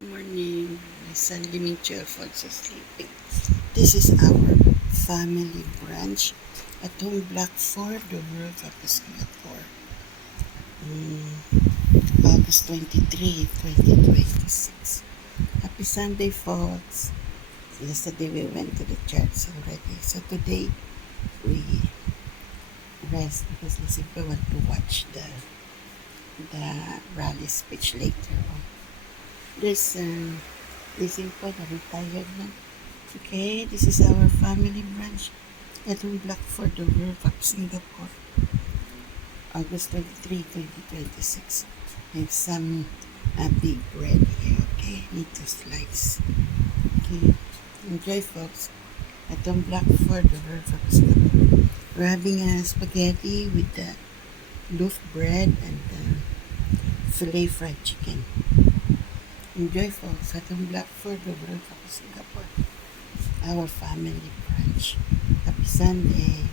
Morning. My son Dimitri Alfonso sleeping. This is our family brunch at home block 4, the roof of Singapore. August 23, 2026. Happy Sunday, folks. Yesterday we went to the church already. So today we rest because we simply want to watch the rally speech later on. There's Listen po, na-retired na. Okay, this is our family branch at home block for the roof of Singapore. August 23, 2026. I have some big bread here, okay? Need to slice. Okay, enjoy, folks. At home block for the roof of Singapore. We're having a spaghetti with the loaf bread and filet fried chicken. Enjoy, folks, at home block for the roof of Singapore. Our family brunch. Happy Sunday.